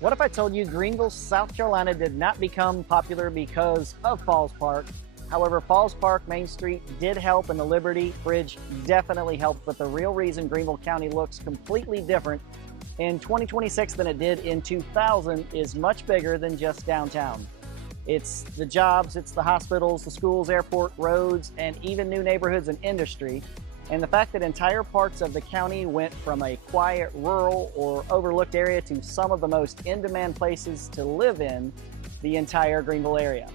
What if I told you Greenville, South Carolina did not become popular because of Falls Park? However, Falls Park, Main Street did help, and the Liberty Bridge definitely helped, but the real reason Greenville County looks completely different in 2026 than it did in 2000 is much bigger than just downtown. It's the jobs, it's the hospitals, the schools, airport, roads, and even new neighborhoods and industry. And the fact that entire parts of the county went from a quiet, rural, or overlooked area to some of the most in-demand places to live in the entire Greenville area.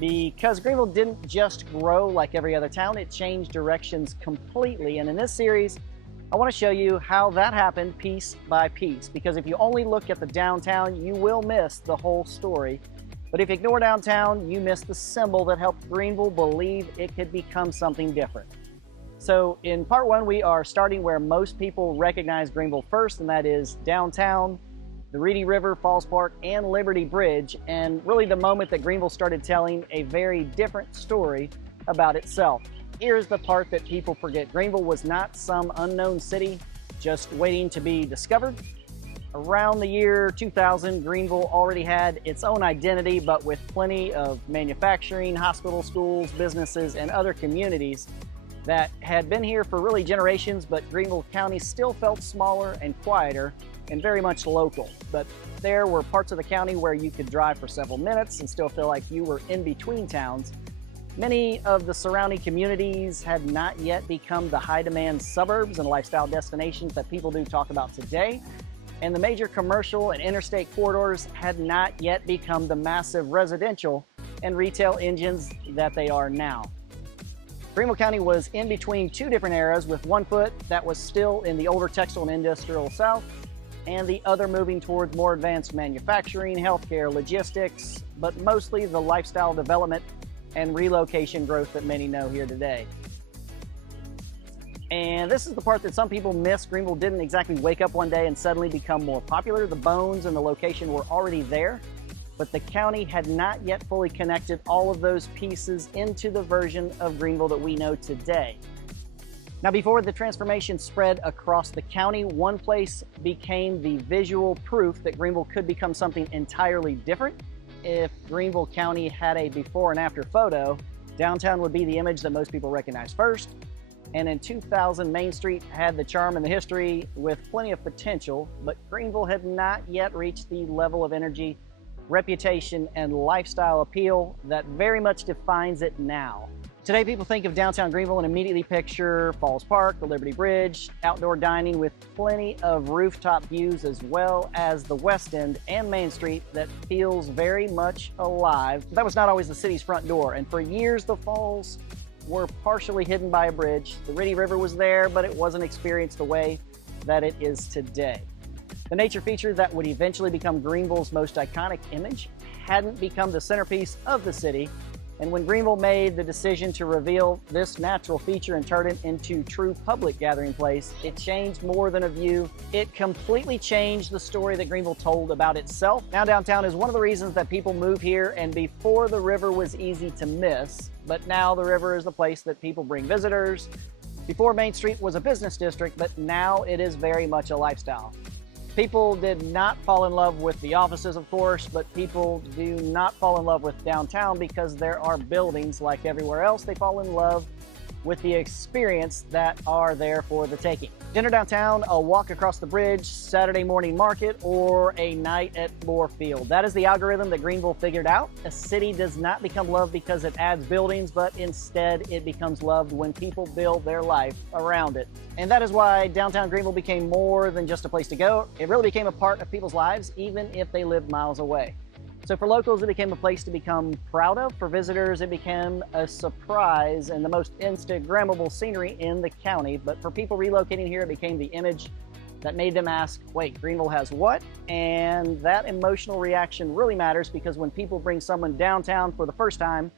Because Greenville didn't just grow like every other town, it changed directions completely. And in this series, I want to show you how that happened piece by piece. Because if you only look at the downtown, you will miss the whole story. But if you ignore downtown, you miss the symbol that helped Greenville believe it could become something different. So in part one, we are starting where most people recognize Greenville first, and that is downtown, the Reedy River, Falls Park, and Liberty Bridge, and really the moment that Greenville started telling a very different story about itself. Here's the part that people forget. Greenville was not some unknown city just waiting to be discovered. Around the year 2000, Greenville already had its own identity, but with plenty of manufacturing, hospitals, schools, businesses, and other communities that had been here for really generations, but Greenville County still felt smaller and quieter and very much local. But there were parts of the county where you could drive for several minutes and still feel like you were in between towns. Many of the surrounding communities had not yet become the high-demand suburbs and lifestyle destinations that people do talk about today. And the major commercial and interstate corridors had not yet become the massive residential and retail engines that they are now. Greenville County was in between two different eras, with one foot that was still in the older textile and industrial South, and the other moving towards more advanced manufacturing, healthcare, logistics, but mostly the lifestyle development and relocation growth that many know here today. And this is the part that some people miss. Greenville didn't exactly wake up one day and suddenly become more popular. The bones and the location were already there, but the county had not yet fully connected all of those pieces into the version of Greenville that we know today. Now, before the transformation spread across the county, one place became the visual proof that Greenville could become something entirely different. If Greenville County had a before and after photo, downtown would be the image that most people recognize first. And in 2000, Main Street had the charm and the history with plenty of potential, but Greenville had not yet reached the level of energy, reputation, and lifestyle appeal that very much defines it now. Today, people think of downtown Greenville and immediately picture Falls Park, the Liberty Bridge, outdoor dining with plenty of rooftop views, as well as the West End and Main Street that feels very much alive. That was not always the city's front door, and for years the falls were partially hidden by a bridge. The Reedy River was there, but it wasn't experienced the way that it is today. The nature feature that would eventually become Greenville's most iconic image hadn't become the centerpiece of the city. And when Greenville made the decision to reveal this natural feature and turn it into true public gathering place, it changed more than a view. It completely changed the story that Greenville told about itself. Now downtown is one of the reasons that people move here, and before the river was easy to miss, but now the river is the place that people bring visitors. Before Main Street was a business district, but now it is very much a lifestyle. People did not fall in love with the offices, of course, but people do not fall in love with downtown because there are buildings like everywhere else. They fall in love with the experience that are there for the taking. Dinner downtown, a walk across the bridge, Saturday morning market, or a night at Floor Field. That is the algorithm that Greenville figured out. A city does not become loved because it adds buildings, but instead it becomes loved when people build their life around it. And that is why downtown Greenville became more than just a place to go. It really became a part of people's lives, even if they lived miles away. So for locals, it became a place to become proud of. For visitors, it became a surprise and the most Instagrammable scenery in the county. But for people relocating here, it became the image that made them ask, wait, Greenville has what? And that emotional reaction really matters, because when people bring someone downtown for the first time,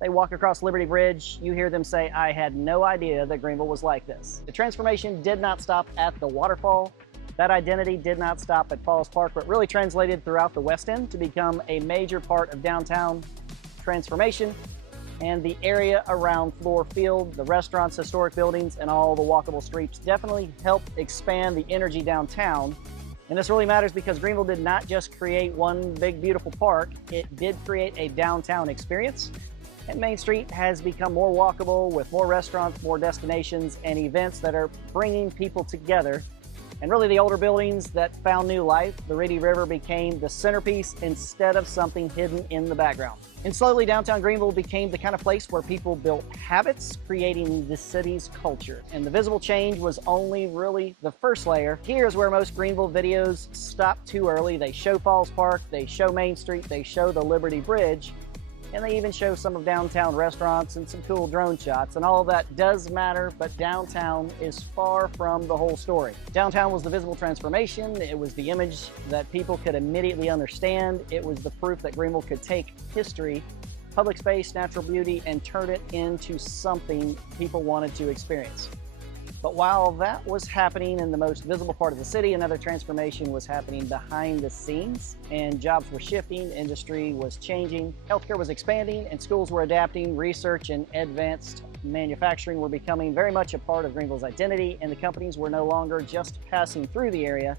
they walk across Liberty Bridge, you hear them say, I had no idea that Greenville was like this. The transformation did not stop at the waterfall. That identity did not stop at Falls Park, but really translated throughout the West End to become a major part of downtown transformation. And the area around Floor Field, the restaurants, historic buildings, and all the walkable streets definitely helped expand the energy downtown. And this really matters because Greenville did not just create one big beautiful park, it did create a downtown experience. And Main Street has become more walkable with more restaurants, more destinations, and events that are bringing people together. And really the older buildings that found new life, the Reedy River became the centerpiece instead of something hidden in the background. And slowly downtown Greenville became the kind of place where people built habits, creating the city's culture. And the visible change was only really the first layer. Here's where most Greenville videos stop too early. They show Falls Park, they show Main Street, they show the Liberty Bridge, and they even show some of downtown restaurants and some cool drone shots. And all of that does matter, but downtown is far from the whole story. Downtown was the visible transformation. It was the image that people could immediately understand. It was the proof that Greenville could take history, public space, natural beauty, and turn it into something people wanted to experience. But while that was happening in the most visible part of the city, another transformation was happening behind the scenes, and jobs were shifting, industry was changing, healthcare was expanding, and schools were adapting. Research and advanced manufacturing were becoming very much a part of Greenville's identity, and the companies were no longer just passing through the area.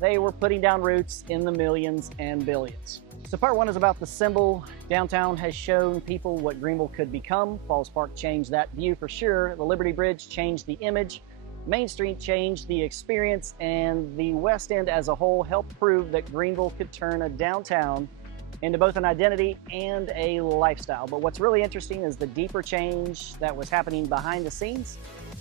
They were putting down roots in the millions and billions. So part one is about the symbol. Downtown has shown people what Greenville could become. Falls Park changed that view for sure. The Liberty Bridge changed the image. Main Street changed the experience, and the West End as a whole helped prove that Greenville could turn a downtown into both an identity and a lifestyle. But what's really interesting is the deeper change that was happening behind the scenes.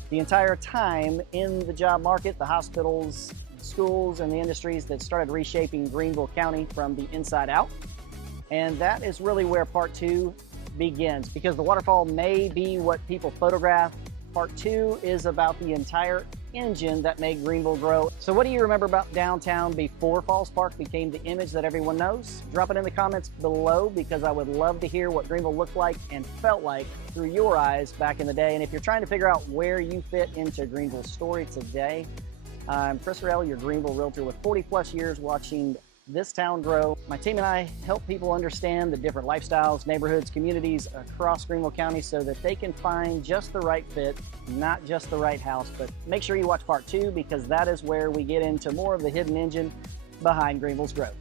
The entire time in the job market, the hospitals, schools, and the industries that started reshaping Greenville County from the inside out. And that is really where part two begins, because the waterfall may be what people photograph. Part two is about the entire engine that made Greenville grow. So what do you remember about downtown before Falls Park became the image that everyone knows? Drop it in the comments below, because I would love to hear what Greenville looked like and felt like through your eyes back in the day. And if you're trying to figure out where you fit into Greenville's story today, I'm Chris Horrell, your Greenville Realtor with 40 plus years watching this town grow. My team and I help people understand the different lifestyles, neighborhoods, communities across Greenville County so that they can find just the right fit, not just the right house. But make sure you watch part two, because that is where we get into more of the hidden engine behind Greenville's growth.